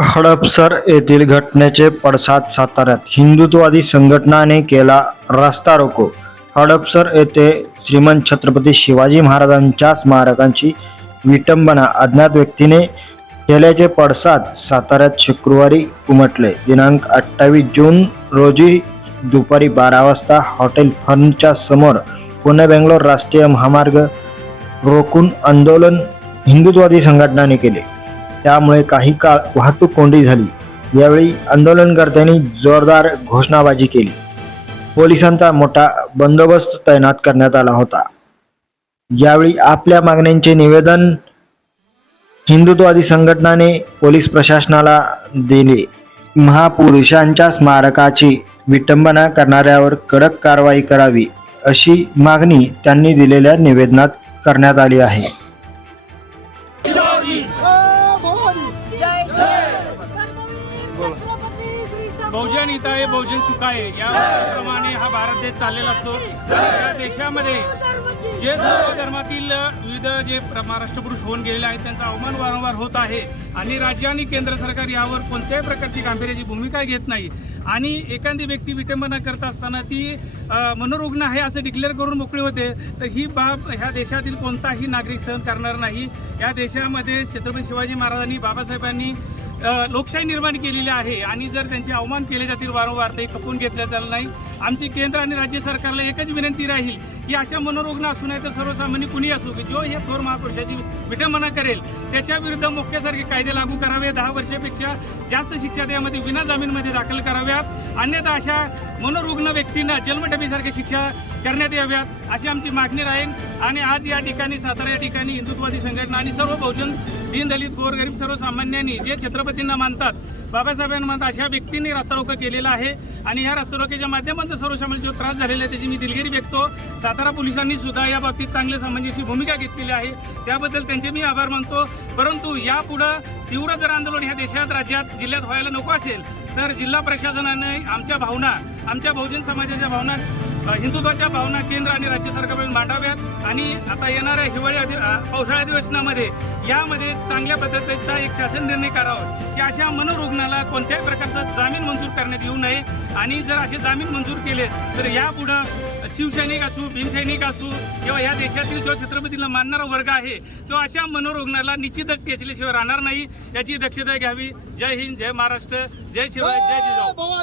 हडपसर येथील घटनेचे पडसाद साताऱ्यात. हिंदुत्ववादी संघटनाने केला रस्ता रोको. हडपसर येथे श्रीमंत छत्रपती शिवाजी महाराजांच्या स्मारकांची विटंबना अज्ञात व्यक्तीने केल्याचे पडसाद साताऱ्यात शुक्रवारी उमटले. दिनांक अठ्ठावीस जून रोजी दुपारी बारा वाजता हॉटेल फर्नच्या समोर पुणे बेंगलोर राष्ट्रीय महामार्ग रोखून आंदोलन हिंदुत्ववादी संघटनाने केले. त्यामुळे काही काळ वाहतूक कोंडी झाली. यावेळी आंदोलनकर्त्यांनी जोरदार घोषणाबाजी केली. पोलिसांचा मोठा बंदोबस्त तैनात करण्यात आला होता. यावेळी आपल्या मागण्यांचे निवेदन हिंदुत्ववादी संघटनाने पोलीस प्रशासनाला दिले. महापुरुषांच्या स्मारकाची विटंबना करणाऱ्यावर कडक कारवाई करावी अशी मागणी त्यांनी दिलेल्या निवेदनात करण्यात आली आहे. बहुजन हिताय बहुजन सुखाय. या प्रमाणे हा भारत देश चाललेला असतो. या देशामध्ये जे सर्व धर्मातील विविध जे प्र- महाराष्ट्र पुरुष होऊन गेलेले आहेत त्यांचा अवमान वारंवार होत आहे. आणि राज्य आणि केंद्र सरकार यावर कोणत्याही प्रकारची गांभीर्याची भूमिका घेत नाही. आणि एखादी व्यक्ती विटंबना करत असताना ती मनोरुग्ण आहे असं डिक्लेअर करून मोकळी होते तर ही बाब ह्या देशातील कोणताही नागरिक सहन करणार नाही. या देशामध्ये छत्रपती शिवाजी महाराजांनी बाबासाहेबांनी लोकशाही निर्माण केलेली आहे आणि जर त्यांचे अवमान केले जातील वारंवार ते खपून घेतल्या जाणार नाही. आमची केंद्र आणि राज्य सरकारला एकच विनंती राहील की अशा मनोरुग्ण असू नये तर सर्वसामान्य कुणी असू की जो हे थोर महापुरुषाची विटंबना करेल त्याच्या विरुद्ध मुख्यसारखे कायदे लागू करावे दहा वर्षापेक्षा जास्त शिक्षा त्यामध्ये विना जामीनमध्ये दाखल कराव्यात. अन्यथा अशा मनोरुग्ण व्यक्तींना जन्मठेपीसारख्या शिक्षा करण्यात याव्यात अशी आमची मागणी राहील. आणि आज या ठिकाणी सातारा या ठिकाणी हिंदुत्ववादी संघटना आणि सर्व बहुजन दीनदलित गोरगरीब सर्वसामान्यांनी जे छत्रपतींना मानतात बाबासाहेबांमध्ये अशा व्यक्तींनी रस्ता रोको केलेला आहे. आणि ह्या रस्ता रोक्याच्या माध्यमातून सर्वसामान्य जो त्रास झालेला आहे त्याची मी दिलगिरी व्यक्तो सातारा पोलिसांनी सुद्धा या बाबतीत चांगल्या सामंजस्य भूमिका घेतलेली आहे. त्याबद्दल त्यांचे मी आभार मानतो. परंतु यापुढं तीव्र जर आंदोलन ह्या देशात राज्यात जिल्ह्यात व्हायला नको असेल तर जिल्हा प्रशासनाने आमच्या भावना आमच्या बहुजन समाजाच्या भावना हिंदुत्वाच्या भावना केंद्र आणि राज्य सरकारकडून मांडाव्यात. आणि आता येणाऱ्या हिवाळी अधि पावसाळ्या अधिवेशनामध्ये यामध्ये चांगल्या पद्धतीचा एक शासन निर्णय करावा. की अशा मनोरुग्णाला कोणत्याही प्रकारचा जामीन मंजूर करण्यात येऊ नये. आणि जर असे जामीन मंजूर केले तर यापुढं शिवसैनिक असू भीमसैनिक असू किंवा या देशातील जो छत्रपतीला मानणारा वर्ग आहे तो अशा मनोरुग्णाला निश्चितच टेचल्याशिवाय राहणार नाही. याची दक्षता घ्यावी. जय हिंद जय महाराष्ट्र जय शिवाय जय जिजाऊ. हो,